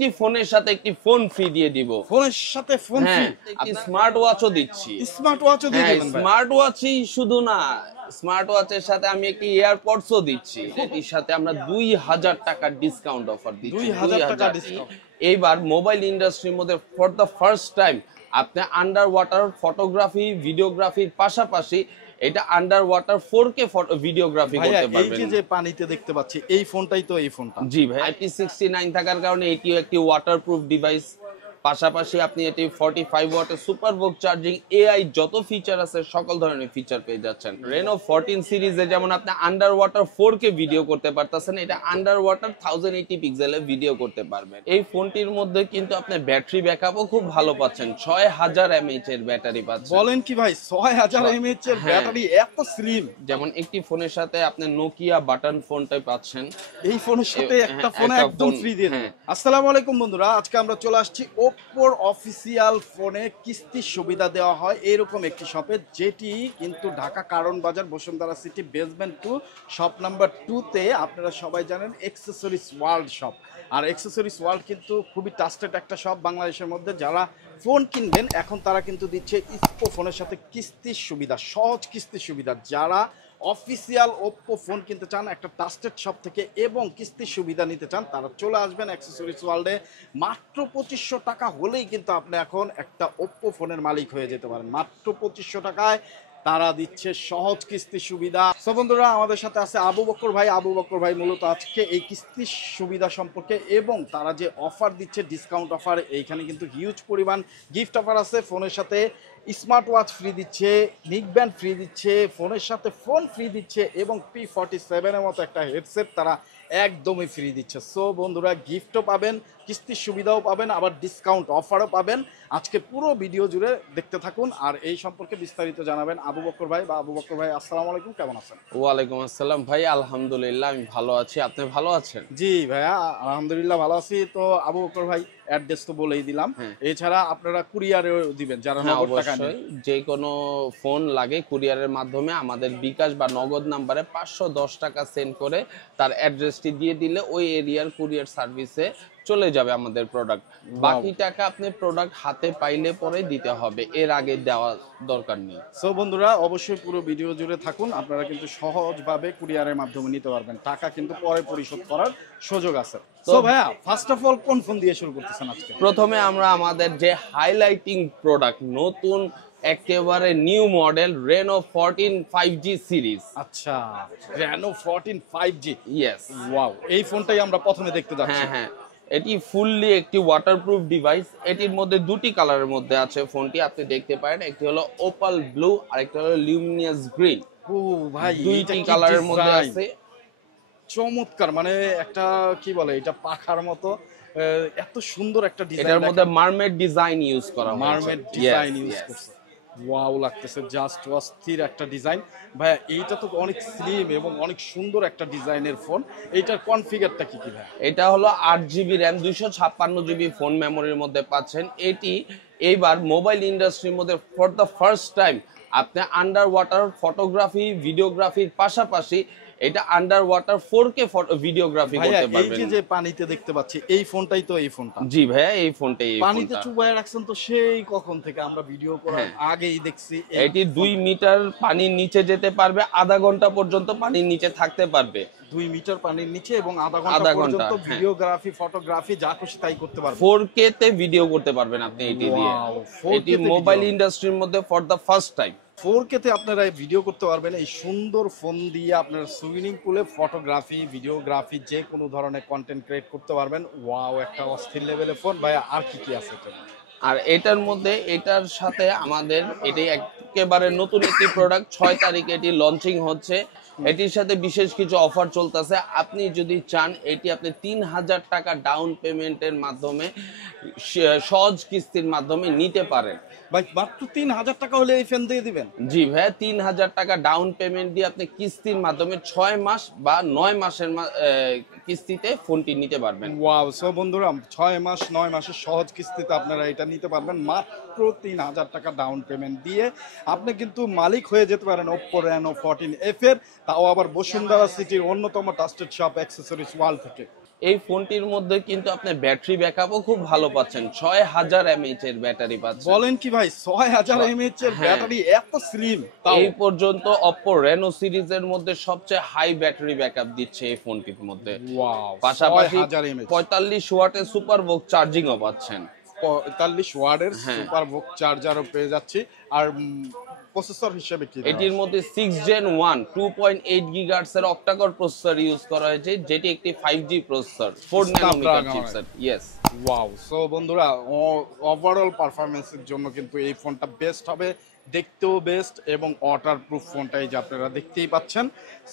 একটি ফোনের সাথে একটি ফোন ফ্রি দিয়ে দিব। ফোনের সাথে ফোন ফ্রি, একটি স্মার্ট ওয়াচও দিচ্ছি। স্মার্ট ওয়াচও দিয়ে দিবেন ভাই? স্মার্ট ওয়াচই শুধু না, স্মার্ট ওয়াচের সাথে আমি একটি এয়ারপডসও দিচ্ছি। এটির সাথে আমরা 2000 টাকার ডিসকাউন্ট অফার দিচ্ছি। 2000 টাকা ডিসকাউন্ট। এইবার মোবাইল ইন্ডাস্ট্রির মধ্যে ফর দ্য ফার্স্ট টাইম আপনি আন্ডার ওয়াটার ফটোগ্রাফি ভিডিওগ্রাফির পাশাপাশি এটা আন্ডার ওয়াটার 4K ভিডিওগ্রাফি করতে পারবেন। এই যে পানিতে দেখতে পাচ্ছি এই ফোনটাই তো এই ফোনটা? জি ভাই, IP69 থাকার কারণে এটিও একটি ওয়াটারপ্রুফ ডিভাইস। পাশাপাশি আপনি এটি 45 ওয়াটের সুপারবোক চার্জিং এআই যত ফিচার আছে সকল ধরনের ফিচার পেয়ে যাচ্ছেন। Reno 14 সিরিজে যেমন আপনি আন্ডার ওয়াটার 4K ভিডিও করতে পারতেছেন, এটা আন্ডার ওয়াটার 1080 পিক্সেলে ভিডিও করতে পারবেন। এই ফোনটির মধ্যে কিন্তু আপনি ব্যাটারি ব্যাকআপও খুব ভালো পাচ্ছেন, 6000 mAh এর ব্যাটারি পাচ্ছেন। বলেন কি ভাই, 6000 mAh এর ব্যাটারি, এত স্লিম! যেমন একটি ফোনের সাথে আপনি নোকিয়া বাটন ফোনটাই পাচ্ছেন, এই ফোনের সাথে একটা ফোন একদম ফ্রি দিয়ে দেন। আসসালামু আলাইকুম বন্ধুরা, আজকে আমরা চলে আসছি ওপ্পোর অফিসিয়াল ফোনে কিস্তির সুবিধা দেওয়া হয় এরকম একটি শপে, যেটি কিন্তু ঢাকা কারণ বাজার Bashundhara city basement 2 shop number 2 তে। আপনারা সবাই জানেন অ্যাক্সেসরিজ ওয়ার্ল্ড শপ, আর অ্যাক্সেসরিজ ওয়ার্ল্ড কিন্তু খুবই ট্রাস্টেড একটা শপ বাংলাদেশের মধ্যে। যারা ফোন কিনবেন এখন তারা কিন্তু দিচ্ছে ওপ্পো ফোনের সাথে কিস্তির সুবিধা, সহজ কিস্তির সুবিধা। যারা অফিসিয়াল ওপ্পো ফোন কিনতে চান একটা ট্রাস্টেড শপ থেকে এবং কিস্তির সুবিধা নিতে চান, তারা চলে আসবেন অ্যাক্সেসরিজ ওয়ার্ল্ডে। মাত্র 2500 টাকা হলেই কিন্তু আপনি এখন একটা ওপ্পো ফোনের মালিক হয়ে যেতে পারেন। মাত্র 2500 টাকায় তারা দিচ্ছে সহজ কিস্তির সুবিধা। সো বন্ধুরা, আমাদের সাথে আছে আবু বকর ভাই। আবু বকর ভাই মূলত আজকে এই কিস্তির সুবিধা সম্পর্কে এবং তারা যে অফার দিচ্ছে ডিসকাউন্ট অফার, এইখানে কিন্তু হিউজ পরিমাণ গিফট অফার আছে। ফোনের সাথে স্মার্ট ওয়াচ ফ্রি দিচ্ছে, নিক ব্যান্ড ফ্রি দিচ্ছে, ফোনের সাথে ফোন ফ্রি দিচ্ছে এবং P47 এর মতো একটা হেডসেট তারা একদমই ফ্রি দিচ্ছে। সো বন্ধুরা, গিফটও পাবেন, কিস্তির সুবিধাও পাবেন, আবার ডিসকাউন্ট অফারও পাবেন। আজকে পুরো ভিডিও জুড়ে দেখতে থাকুন আর এই সম্পর্কে বিস্তারিত জানাবেন আবু বকর ভাই। আবু বকর ভাই, আসসালামু আলাইকুম, কেমন আছেন? ওয়ালাইকুম আসসালাম ভাই, আলহামদুলিল্লাহ আমি ভালো আছি, আপনি ভালো আছেন? জি ভাইয়া, আলহামদুলিল্লাহ ভালো আছি। তো আবু বকর ভাই, অ্যাড্রেস তো বলেই দিলাম, এছাড়া আপনারা কুরিয়ারেও দিবেন যারা নগদ টাকা নেন? যে কোনো ফোন লাগে কুরিয়ারের মাধ্যমে আমাদের বিকাশ বা নগদ নাম্বারে 510 টাকা সেন্ড করে তার অ্যাড্রেসটি দিয়ে দিলে ওই এরিয়ার কুরিয়ার সার্ভিসে চলে যাবে আমাদের প্রোডাক্ট। বাকি টাকা আপনি প্রোডাক্ট হাতে পাইলে পরে দিতে হবে, এর আগে দেওয়া দরকার নেই। সো বন্ধুরা, অবশ্যই পুরো ভিডিও জুড়ে থাকুন, আপনারা কিন্তু সহজভাবে কুরিয়ারের মাধ্যমে নিতে পারবেন, টাকা কিন্তু পরে পরিশোধ করার সুযোগ আছে। সো ভাইয়া, ফার্স্ট অফ অল কোন ফোন দিয়ে শুরু করতেছেন আজকে? প্রথমে আমরা আমাদের যে হাইলাইটিং প্রোডাক্ট, নতুন একেবারে new model Reno 14 5G series. আচ্ছা, Reno 14 5G, ইয়েস, ওয়াও, এই ফোনটাই আমরা প্রথমে দেখতে যাচ্ছি। হ্যাঁ, এটি ফুললি একটি ওয়াটারপ্রুফ ডিভাইস। এটির মধ্যে দুটি কালারের মধ্যে আছে ফোনটি, আপনি দেখতে পারেন, একটি হলো ওপাল ব্লু আর একটা হলো লিউমিনিয়াস গ্রিন। ও ভাই, দুইটি কালারের মধ্যে আছে, চমৎকার। মানে একটা কি বলে, এটা পাখার মতো, এত সুন্দর একটা ডিজাইন। এটার মধ্যে মারমেড ডিজাইন ইউজ করা হয়েছে, মারমেড ডিজাইন ইউজ করছে, ওয়াও লাগতেছে, জাস্ট অস্থির একটা ডিজাইন। ভাইয়া, এইটা তো অনেক স্লিম এবং অনেক সুন্দর একটা ডিজাইনের ফোন। এইটার কনফিগারটা কি কি ভাই? এটা হলো 8GB র্যাম 256GB ফোন মেমোরির মধ্যে পাচ্ছেন। এটি এইবার মোবাইল ইন্ডাস্ট্রির মধ্যে ফর দ্য ফার্স্ট টাইম আপনি আন্ডার ওয়াটার ফটোগ্রাফি ভিডিওগ্রাফির পাশাপাশি এটা আন্ডার ওয়াটার 4K ভিডিওগ্রাফি করতে পারবেন। এই যে পানিতে দেখতে পাচ্ছি এই ফোনটাই তো এই ফোনটা? জি ভাইয়া, এই ফোনটাই। পানিতে চুবায় রাখছেন তো সেই কখন থেকে, আমরা ভিডিও করার আগেই দেখছি। এটি 2 মিটার পানির নিচে যেতে পারবে, আধা ঘন্টা পর্যন্ত পানির নিচে থাকতে পারবে। 2 মিটার পানির নিচে এবং আধা ঘন্টা পর্যন্ত ভিডিওগ্রাফি ফটোগ্রাফি যা খুশি তাই করতে পারবেন। 4K তে ভিডিও করতে পারবেন আপনি এটি দিয়ে। এটি মোবাইল ইন্ডাস্ট্রির মধ্যে for the first time 4K তে আপনারা ভিডিও করতে পারবেন। এই সুন্দর ফোন দিয়ে আপনারা সুইমিং পুলে ফটোগ্রাফি ভিডিওগ্রাফি যে কোনো ধরনের কন্টেন্ট ক্রিয়েট করতে পারবেন। ওয়াও, একটা অস্থির লেভেলের ফোন। ভাই, আর কি কি আছে এটা? আর এটার মধ্যে এটার সাথে আমাদের এটি একেবারে নতুন একটি প্রোডাক্ট, 6 তারিখে এটি লঞ্চিং হচ্ছে। এটির সাথে বিশেষ কিছু অফার চলতেছে। আপনি যদি চান এটি আপনি 3000 টাকা ডাউন পেমেন্টের মাধ্যমে সহজ কিস্তির মাধ্যমে নিতে পারেন। ভাই, মাত্র 3000 টাকা হলে এই ফোন দিয়ে দিবেন? জি ভাই, 3000 টাকা ডাউন পেমেন্ট দিয়ে আপনি কিস্তির মাধ্যমে 6 মাস বা 9 মাসের কিস্তিতে ফোনটি নিতে পারবেন। ওয়াও, সো বন্ধুরা, 6 মাস 9 মাসের সহজ কিস্তিতে আপনারা এটা নিতে পারবেন মাত্র 3000 টাকা ডাউন পেমেন্ট দিয়ে। আপনি কিন্তু মালিক হয়ে যেতে পারেন ওপ্পো Reno 14F এর, তাও আবার বসুন্ধরা সিটির অন্যতম ট্রাস্টেড শপ অ্যাক্সেসরিজ ওয়ার্ল্ড থেকে। এই ফোনটির মধ্যে কিন্তু আপনি ব্যাটারি ব্যাকআপও খুব ভালো পাচ্ছেন, 6000 mAh এর ব্যাটারি পাচ্ছেন। বলেন কি ভাই, 6000 mAh এর ব্যাটারি, এত স্লিম! এই পর্যন্ত Oppo Reno সিরিজের মধ্যে সবচেয়ে হাই ব্যাটারি ব্যাকআপ দিচ্ছে এই ফোনটির মধ্যে। ওয়াও, পাশাপাশি 6000 mAh, 45 ওয়াটের সুপার ভোক চার্জিংও পাচ্ছেন। 45 ওয়াটের সুপার ভোক চার্জারও পেয়ে যাচ্ছি। আর প্রসেসর হিসেবে কি এটির মধ্যে 6 Gen 1 2.8 গিগাহার্টজ এর অক্টাকোর প্রসেসর ইউজ করা হয়েছে, যেটি একটি 5G processor, 4 nanometre chipset. Yes, wow. So বন্ধুরা, ওভারঅল পারফরম্যান্সের জন্য কিন্তু এই ফোনটা বেস্ট হবে, দেখতেও বেস্ট এবং ওয়াটারপ্রুফ ফোনটাই যে আপনারা দেখতেই পাচ্ছেন।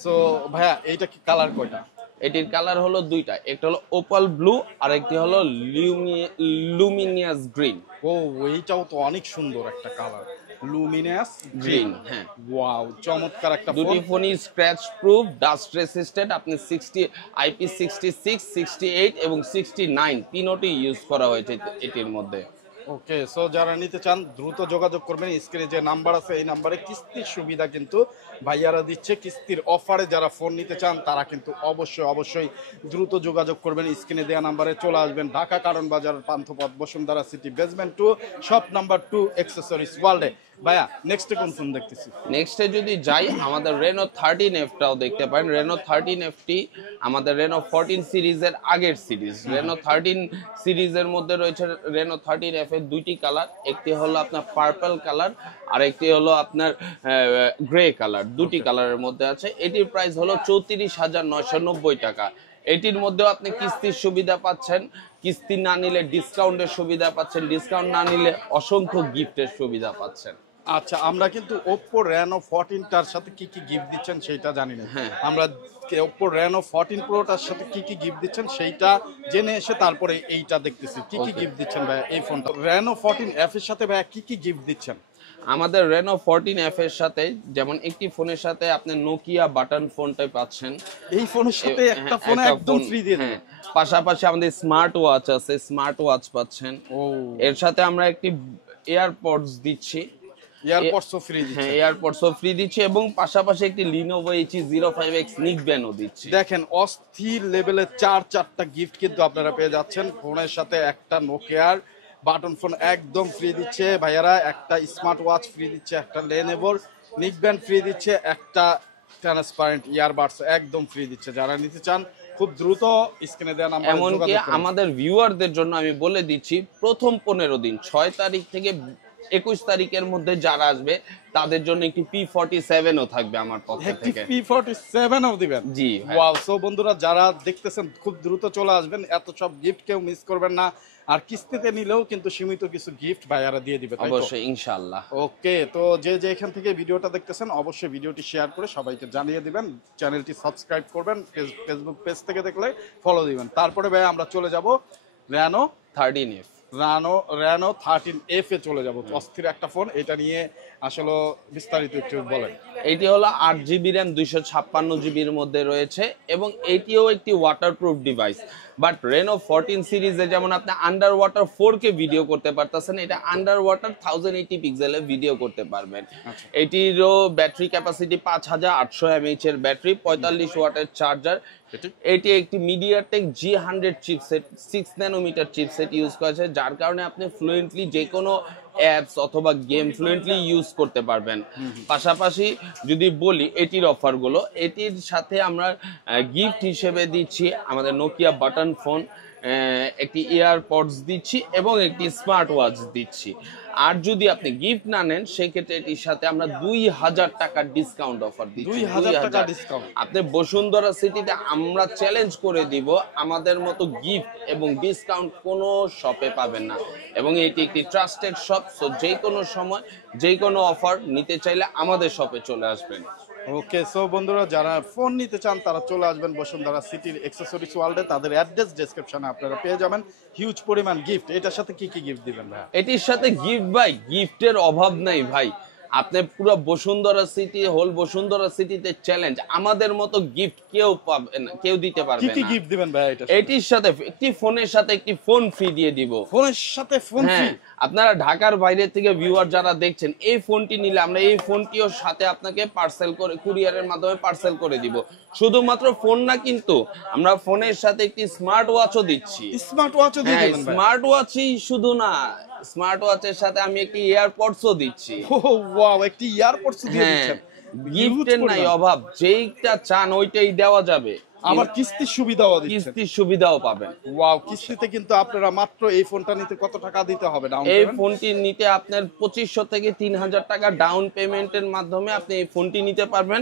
সো ভাইয়া, এইটা কি কালার কয়টা? এটির কালার হলো দুইটা, একটা হলো ওপাল ব্লু আর একটি হলো লুমিনিয়াস গ্রিন। ও, এইটাও তো অনেক সুন্দর একটা কালার, লুমিনাস গ্রিন। হ্যাঁ, ওয়াও, চমৎকার একটা দুটি ফোন। ফোনই স্ক্র্যাচ প্রুফ, ডাস্ট রেসিস্ট্যান্ট। আপনি 60 IP66, 68 এবং 69 তিনটি ইউজ করা হয়েছে এটির মধ্যে। ওকে, সো যারা নিতে চান দ্রুত যোগাযোগ করবেন, স্ক্রিনে যে নাম্বার আছে এই নাম্বারে কিস্তির সুবিধা কিন্তু ভাইয়ারা দিচ্ছে। কিস্তির অফারে যারা ফোন নিতে চান তারা কিন্তু অবশ্যই দ্রুত যোগাযোগ করবেন, স্ক্রিনে দেওয়া নাম্বারে চলে আসবেন। ঢাকা কারণ বাজার, Panthapath, Bashundhara city, basement 2, shop number 2, accessories ওয়ার্ল্ডে। ভাইয়া, নেক্সটে কোন ফোন দেখতেছি? নেক্সটে যদি যাই, আমাদের Reno 13F টাও দেখতে পারেন। Reno 13F টি আমাদের Reno 14 সিরিজের আগের সিরিজ। Reno 13 সিরিজের মধ্যে রয়েছে Reno 13F এর দুইটি কালার, একটি হলো আপনার পার্পল কালার আর একটি হলো আপনার গ্রে কালার। দুটি কালারের মধ্যে আছে। এটির প্রাইস হলো 34,990 টাকা। এটির মধ্যেও আপনি কিস্তির সুবিধা পাচ্ছেন, কিস্তি না নিলে ডিসকাউন্টের সুবিধা পাচ্ছেন, ডিসকাউন্ট না নিলে অসংখ্য গিফটের সুবিধা পাচ্ছেন। আচ্ছা, আমরা কিন্তু Oppo Reno 14 টার সাথে কি কি গিফট দিচ্ছেন সেইটা জানি না। হ্যাঁ, আমরা Oppo Reno 14 Pro টার সাথে কি কি গিফট দিচ্ছেন সেইটা জেনে এসে তারপরে এইটা দেখতেছি কি কি গিফট দিচ্ছেন ভাই এই ফোনটা। Reno 14F এর সাথে ভাই কি কি গিফট দিচ্ছেন? আমাদের Reno 14F এর সাথে যেমন একটি ফোনের সাথে আপনি নোকিয়া বাটন ফোনটাই পাচ্ছেন। এই ফোনের সাথে একটা ফোন একদম ফ্রি দিয়ে দেন। পাশাপাশি আমাদের স্মার্ট ওয়াচ আছে, স্মার্ট ওয়াচ পাচ্ছেন। এর সাথে আমরা একটি এয়ারপডস দিচ্ছি, এয়ারপডসও ফ্রি দিচ্ছি। হ্যাঁ, এয়ারপডসও ফ্রি দিচ্ছি এবং পাশাপাশি একটি Lenovo HE05X নিকব্যান্ডও দিচ্ছি। দেখেন, অস্থির লেভেলের চারটা গিফট কিন্তু আপনারা পেয়ে যাচ্ছেন। ফোনের সাথে একটা নোকিয়ার বাটন ফোন একদম ফ্রি দিচ্ছে ভাইয়ারা, একটা স্মার্ট ওয়াচ ফ্রি দিচ্ছে, একটা Lenovo নিকব্যান্ড ফ্রি দিচ্ছে, একটা ট্রান্সপারেন্ট ইয়ারবাডস একদম ফ্রি দিচ্ছে। যারা নিতে চান খুব দ্রুত স্ক্রিনে দেওয়া নাম্বারে যোগাযোগ করুন। এমনকি আমাদের ভিউয়ারদের জন্য আমি বলে দিচ্ছি, প্রথম 15 দিন 6 তারিখ থেকে 21 তারিখের মধ্যে যারা আসবে তাদের জন্য একটি P47 ও থাকবে আমার পক্ষ থেকে। P47 ও দিবেন? জি। ওয়াও। সো বন্ধুরা, যারা দেখতেছেন খুব দ্রুত চলে আসবেন, এত সব গিফট কেউ মিস করবেন না। আর কিস্তিতে নিলেও কিন্তু সীমিত কিছু গিফট ভাইয়ারা দিয়ে দিবে, অবশ্যই ইনশাআল্লাহ। ওকে, তো যে এখান থেকে ভিডিওটা দেখতেছেন অবশ্যই ভিডিওটি শেয়ার করে সবাইকে জানিয়ে দিবেন, চ্যানেলটি সাবস্ক্রাইব করবেন, ফেসবুক পেজ থেকে দেখলে ফলো দিবেন। তারপরে ভাই আমরা চলে যাব Reno 13F। Reno 13F এ চলে যাব। অস্থির একটা ফোন, এটা নিয়ে আসলে বিস্তারিত একটু বলেন। এটি হলো 8GB RAM 256GB এর মধ্যে রয়েছে এবং এটিও একটি ওয়াটারপ্রুফ ডিভাইস। বাট Reno 14 সিরিজে যেমন আপনি আন্ডার ওয়াটার 4K ভিডিও করতে পারতেছেন, এটা আন্ডার ওয়াটার 1080 পিক্সেলে ভিডিও করতে পারবেন। এটিরও ব্যাটারি ক্যাপাসিটি 5800 mAh এর ব্যাটারি, 45 ওয়াটের চার্জার। এটি একটি MediaTek G100 chipset, 6 nanometre chipset use করেছে, যার কারণে আপনি ফ্লুয়েন্টলি যে কোনো অ্যাপস অথবা গেম ফ্লুয়েন্টলি ইউজ করতে পারবেন। পাশাপাশি যদি বলি এটির অফারগুলো, এটির সাথে আমরা গিফট হিসেবে দিচ্ছি আমাদের নোকিয়া বাটন ফোন, একটি এয়ারপডস দিচ্ছি এবং একটি স্মার্ট ওয়াচ দিচ্ছি। আর যদি আপনি গিফট না নেন সেক্ষেত্রে এটির সাথে আমরা 2000 টাকার ডিসকাউন্ট অফার দিচ্ছি। 2000 টাকা ডিসকাউন্ট। আপনি বসুন্ধরা সিটিতে আমরা চ্যালেঞ্জ করে দিব, আমাদের মতো গিফট এবং ডিসকাউন্ট কোনো শপে পাবেন না। এবং এটি একটি ট্রাস্টেড শপ, সো যে কোনো সময় যে কোনো অফার নিতে চাইলে আমাদের শপে চলে আসবেন। ওকে, সো বন্ধুরা, যারা ফোন নিতে চান তারা চলে আসবেন বসুন্ধরা সিটির অ্যাক্সেসরিজ ওয়ার্ল্ডে। তাদের অ্যাড্রেস ডেসক্রিপশনে আপনারা পেয়ে যাবেন। হিউজ পরিমাণ গিফট। এটার সাথে কি কি গিফট দিবেন ভাই? এটির সাথে গিফট ভাই, গিফটের অভাব নাই ভাই। আপনি পুরো বসুন্ধরা সিটি, হোল বসুন্ধরা সিটিতে চ্যালেঞ্জ, আমাদের মতো গিফট কেউ পাবে না, কেউ দিতে পারবে কি না। কি গিফট দিবেন ভাই এটা? এটির সাথে একটি ফোনের সাথে একটি ফোন ফ্রি দিয়ে দিব। ফোনের সাথে ফোন ফ্রি? হ্যাঁ, আপনারা ঢাকার বাইরে থেকে ভিউয়ার যারা দেখছেন, এই ফোনটি নিলে আমরা এই ফোনটিও সাথে আপনাকে পার্সেল করে, কুরিয়ারের মাধ্যমে পার্সেল করে দিব। শুধুমাত্র ফোন না, কিন্তু আমরা ফোনের সাথে একটি স্মার্ট ওয়াচও দিচ্ছি। স্মার্ট ওয়াচও দিয়ে হ্যাঁ, দিবেন ভাই? স্মার্ট ওয়াচই শুধু না, স্মার্ট ওয়াচের সাথে আমি একটি এয়ারপডসও দিচ্ছি। ও ওয়াও, একটি ইয়ারপডস দিয়ে হ্যাঁ, দিচ্ছেন। গিফটের নাই অভাব, যেইটা চান ওইটাই দেওয়া যাবে। আবার কিস্তির সুবিধাও দিচ্ছেন? কিস্তির সুবিধাও পাবেন। ওয়াও, কিস্তিতে কিন্তু আপনারা মাত্র এই ফোনটা নিতে কত টাকা দিতে হবে ডাউন এই পেমেন্ট? ফোনটি নিতে আপনার 2500 থেকে 3000 টাকা ডাউন পেমেন্টের মাধ্যমে আপনি এই ফোনটি নিতে পারবেন।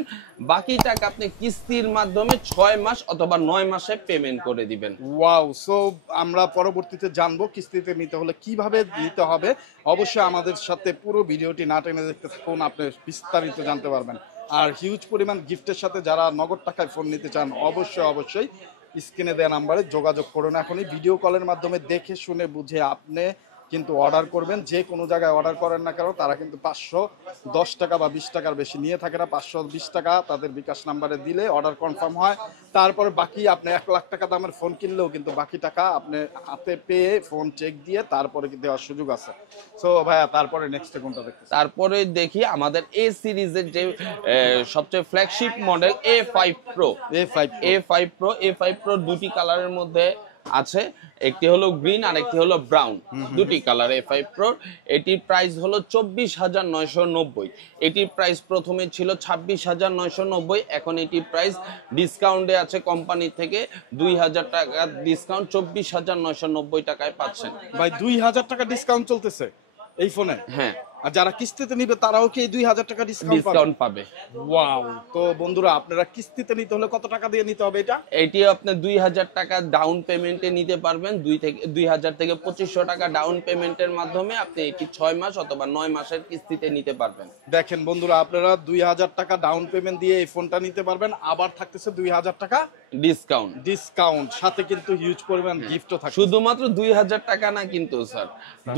বাকি টাকা আপনি কিস্তির মাধ্যমে 6 মাস অথবা 9 মাসে পেমেন্ট করে দিবেন। ওয়াও, সো আমরা পরবর্তীতে জানবো কিস্তিতে নিতে হলে কিভাবে নিতে হবে। অবশ্যই আমাদের সাথে পুরো ভিডিওটি না টেনে দেখতে থাকুন, আপনি বিস্তারিত জানতে পারবেন। আর হিউজ পরিমাণ গিফটের সাথে যারা নগদ টাকায় ফোন নিতে চান, অবশ্যই স্ক্রিনে দেওয়া নাম্বারে যোগাযোগ করুন। এখনই ভিডিও কলের মাধ্যমে দেখে শুনে বুঝে আপনি কিন্তু অর্ডার করবেন। যে কোনো জায়গায় অর্ডার করেন না কেন, তারা কিন্তু 510 টাকা বা 20 টাকার বেশি নিয়ে থাকে না। 520 টাকা তাদের বিকাশ নাম্বারে দিলে অর্ডার কনফার্ম হয়। তারপরে বাকি আপনি 1 লাখ টাকা দামের ফোন কিনলেও কিন্তু বাকি টাকা আপনি হাতে পেয়ে ফোন চেক দিয়ে তারপরে কিন্তু দেওয়ার সুযোগ আছে। সো ভাইয়া, তারপরে নেক্সট কোনটা দেখতেছেন? তারপরে দেখি আমাদের এ সিরিজের যে সবচেয়ে flagship model A5 Pro। A5 Pro দুটি কালারের মধ্যে আছে, একটি হলো গ্রিন আর একটি হলো ব্রাউন, দুটি কালার A5 Pro। এটির প্রাইস হলো 24,990। এটির প্রাইস প্রথমে ছিল 26,990, এখন এটির প্রাইস ডিসকাউন্টে আছে কোম্পানি থেকে 2000 টাকা ডিসকাউন্ট, 24,990 টাকায় পাচ্ছেন। ভাই 2000 টাকা ডিসকাউন্ট চলতেছে এই ফোনে? হ্যাঁ, আর যারা কিস্তিতে নিবে তারাও কি এই 2000 টাকা ডিসকাউন্ট পাবে। ওয়াও, তো বন্ধুরা আপনারা কিস্তিতে নিতে হলে কত টাকা দিয়ে নিতে হবে এটা? এটি আপনি 2000 টাকা ডাউন পেমেন্টে নিতে পারবেন। 2000 থেকে 2500 টাকা ডাউন পেমেন্টের মাধ্যমে আপনি এটি 6 মাস অথবা 9 মাসের কিস্তিতে নিতে পারবেন। দেখেন বন্ধুরা, আপনারা 2000 টাকা ডাউন পেমেন্ট দিয়ে এই ফোনটা নিতে পারবেন, আবার থাকতেছে 2000 টাকা ডিসকাউন্ট, সাথে কিন্তু হিউজ পরিমাণ গিফটও থাকে। শুধুমাত্র 2000 টাকা না কিন্তু স্যার,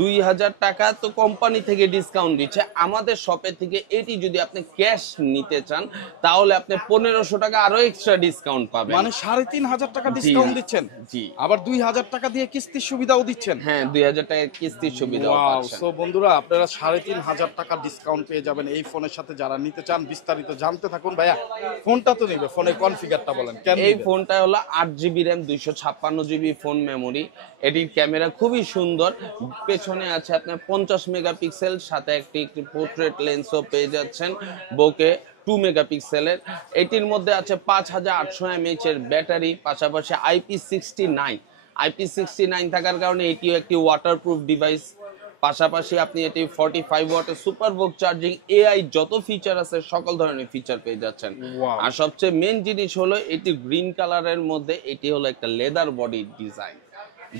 2000 টাকা তো কোম্পানি থেকে ডিসকাউন্ট দিচ্ছে, আমাদের শপে থেকে এটি যদি আপনি ক্যাশ নিতে চান তাহলে আপনি 1500 টাকা আরো এক্সট্রা ডিসকাউন্ট পাবেন। মানে 3500 টাকা ডিসকাউন্ট দিচ্ছেন? জি। আবার 2000 টাকা দিয়ে কিস্তির সুবিধাও দিচ্ছেন? হ্যাঁ, 2000 টাকা কিস্তির সুবিধাও পাচ্ছেন। সো বন্ধুরা, আপনারা 3500 টাকা ডিসকাউন্ট পেয়ে যাবেন এই ফোনের সাথে। যারা নিতে চান বিস্তারিত জানতে থাকুন। ভাইয়া, ফোনটা তো নিবে, ফোনের কনফিগারটা বলেন কেন? এই ফোনটা হলো 8GB RAM 256GB phone memory. এটির ক্যামেরা খুবই সুন্দর, পেছনে আছে আপনার 50 মেগাপিক্সেল, সাথে একটি পোর্ট্রেট লেন্সও পেয়ে যাচ্ছেন বোকে 2 মেগাপিক্সেলের। এটির মধ্যে আছে 5800 mAh এর ব্যাটারি, পাশাপাশি IP69 থাকার কারণে এটিও একটি ওয়াটারপ্রুফ ডিভাইস। পাশাপাশি আপনি এটি 45 ওয়াটের সুপারভোগ চার্জিং, এআই যত ফিচার আছে সকল ধরনের ফিচার পেয়ে যাচ্ছেন। আর সবচেয়ে মেন জিনিস হলো এটি গ্রিন কালারের মধ্যে, এটি হলো একটা লেদার বডি ডিজাইন,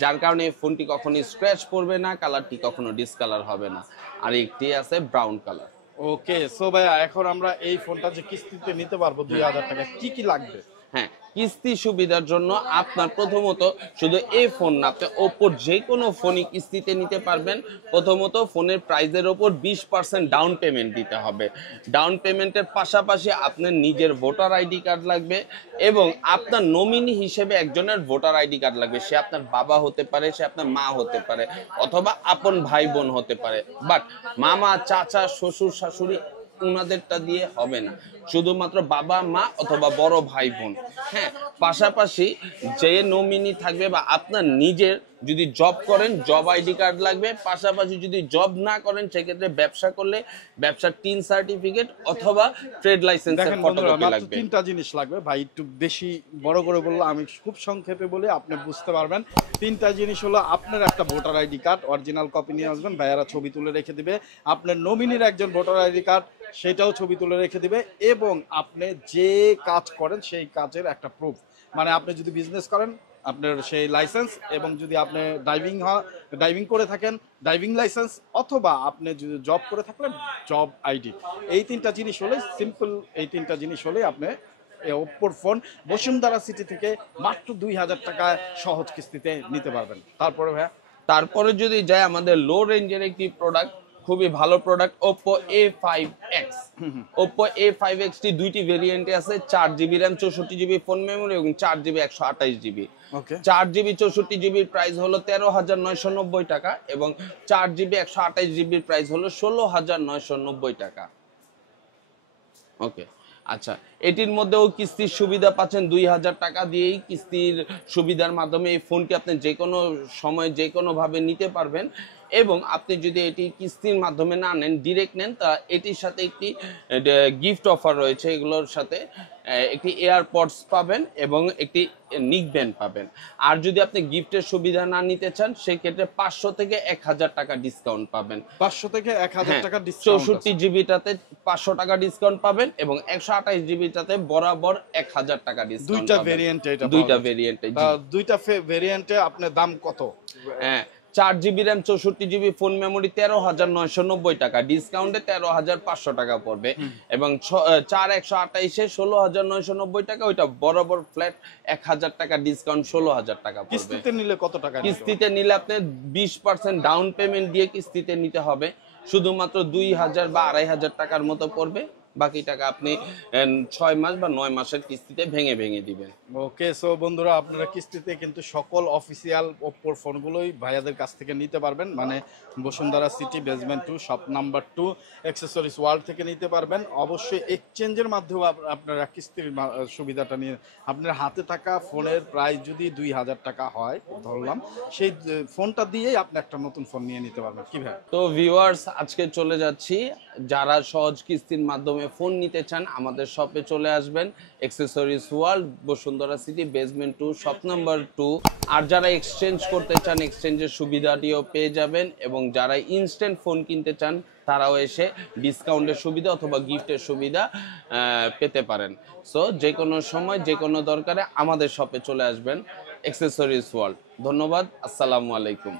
যার কারণে এই ফোনটি কখনো স্ক্র্যাচ পড়বে না, কালারটি কখনো ডিসকালার হবে না। আর একটি আছে ব্রাউন কালার। ওকে, সো ভাইয়া, এখন আমরা এই ফোনটা যে কিস্তিতে নিতে পারবো 2000 টাকা, কি কি লাগবে? হ্যাঁ, কিস্তি সুবিধার জন্য আপনার প্রথমত শুধু এই ফোন না, আপনি ওপোর যে কোনো ফোনই কিস্তিতে নিতে পারবেন। প্রথমত ফোনের প্রাইসের ওপর 20% ডাউন পেমেন্ট দিতে হবে। ডাউন পেমেন্টের পাশাপাশি আপনার নিজের ভোটার আইডি কার্ড লাগবে এবং আপনার নমিনি হিসেবে একজনের ভোটার আইডি কার্ড লাগবে। সে আপনার বাবা হতে পারে, সে আপনার মা হতে পারে, অথবা আপন ভাই বোন হতে পারে। বাট মামা, চাচা, শ্বশুর, শাশুড়ি উনাদেরটা দিয়ে হবে না, শুধুমাত্র বাবা, মা অথবা বড় ভাই বোন। হ্যাঁ, পাশাপাশি যে নমিনি থাকবে বা আপনার নিজের যদি জব করেন জব আইডি কার্ড লাগবে। পাশাপাশি যদি জব না করেন সেক্ষেত্রে ব্যবসা করলে ব্যবসার টিন সার্টিফিকেট অথবা ট্রেড লাইসেন্সের ফটোকপি লাগবে। তিনটা জিনিস লাগবে ভাই, একটু বেশি বড় করে বললে আমি খুব সংক্ষেপে বলে আপনি বুঝতে পারবেন। তিনটা জিনিস হলো, আপনার একটা voter ID card original copy নিয়ে আসবেন, ভাইয়ারা ছবি তুলে রেখে দিবে। আপনার নমিনির একজন ভোটার আইডি কার্ড, সেটাও ছবি তুলে রেখে দিবে। এবং আপনি যে কাজ করেন সেই কাজের একটা প্রুফ, মানে আপনি যদি বিজনেস করেন আপনার সেই লাইসেন্স, এবং যদি আপনি ড্রাইভিং করে থাকেন ড্রাইভিং লাইসেন্স, অথবা আপনি যদি জব করে থাকলেন জব আইডি। এই তিনটা জিনিস হলে সিম্পল, এই তিনটা জিনিস হলে আপনি ওপ্পোর ফোন বসুন্ধরা সিটি থেকে মাত্র 2000 টাকায় সহজ কিস্তিতে নিতে পারবেন। তারপরে ভাইয়া, তারপরে যদি যায় আমাদের লো রেঞ্জের একটি প্রোডাক্ট, খুবই ভালো product Oppo A5X। Oppo A5X টি দুইটি ভেরিয়েন্টে আছে, 4GB RAM 64GB phone memory এবং 4GB 128GB। ওকে 4GB 64GB প্রাইস হলো 13,990 টাকা এবং 4GB 128GB প্রাইস হলো 16,990 টাকা। ওকে আচ্ছা, এটির মধ্যেও কিস্তির সুবিধা পাচ্ছেন। 2,000 টাকা দিয়েই কিস্তির সুবিধার মাধ্যমে এই ফোনটি আপনি যে কোনো সময় যে কোনো ভাবে নিতে পারবেন এবং আপনি যদি এটি কিস্তির মাধ্যমে না নেন, ডিরেক্ট নেন, তা এটির সাথে একটি গিফট অফার রয়েছে। এগুলোর সাথে একটি এয়ারপডস পাবেন এবং একটি নিক ব্যান্ড পাবেন। আর যদি আপনি গিফটের সুবিধা না নিতে চান, সেক্ষেত্রে 500 থেকে 1,000 টাকা ডিসকাউন্ট পাবেন। 500 থেকে 1000 টাকা ডিসকাউন্ট। 64GBটাতে 500 টাকা ডিসকাউন্ট পাবেন এবং 128GBটাতে বরাবর 1,000 টাকা ডিসকাউন্ট। দুইটা ভেরিয়েন্টে এটা দুইটা ভেরিয়েন্টে। দুইটা ভেরিয়েন্টে আপনার দাম কত? হ্যাঁ, 4GB RAM 64GB phone memory 13,990 টাকা, ডিসকাউন্টে 13,500 টাকা পড়বে এবং 4/128 16,990 টাকা, ওইটা বরাবর ফ্ল্যাট 1,000 টাকা ডিসকাউন্ট 16,000 টাকা পড়বে। কিস্তিতে নিলে কত টাকা? কিস্তিতে নিলে আপনি 20% ডাউন পেমেন্ট দিয়ে কিস্তিতে নিতে হবে, শুধুমাত্র 2,000 বা 2,500 টাকার মতো পড়বে। বাকি টাকা আপনি 6 মাস বা 9 মাসের কিস্তিতে ভেঙে ভেঙে দিবেন। ওকে, সো বন্ধুরা আপনারা কিস্তিতে কিন্তু সকল অফিসিয়াল ওপ্পোর ফোনগুলোই ভাইয়াদের কাছ থেকে নিতে পারবেন, মানে Bashundhara city basement 2 shop number 2 accessories world থেকে নিতে পারবেন। অবশ্যই এক্সচেঞ্জের মাধ্যমে আপনারা কিস্তির সুবিধাটা নিয়ে, আপনার হাতে থাকা ফোনের প্রাইস যদি 2,000 টাকা হয় ধরলাম, সেই ফোনটা দিয়েই আপনি একটা নতুন ফোন নিয়ে নিতে পারবেন। কি ভাই? তো ভিউয়ার্স, আজকে চলে যাচ্ছি, যারা সহজ কিস্তির মাধ্যমে ফোন নিতে চান আমাদের শপে চলে আসবেন, accessories world, Bashundhara city basement 2 shop number 2। আর যারা এক্সচেঞ্জ করতে চান, এক্সচেঞ্জের সুবিধাটিও পেয়ে যাবেন এবং যারা ইনস্ট্যান্ট ফোন কিনতে চান তারাও এসে ডিসকাউন্টের সুবিধা অথবা গিফটের সুবিধা পেতে পারেন। সো যে কোনো সময় যে কোনো দরকারে আমাদের শপে চলে আসবেন, অ্যাক্সেসরিজ ওয়ার্ল্ড। ধন্যবাদ, আসসালামু আলাইকুম।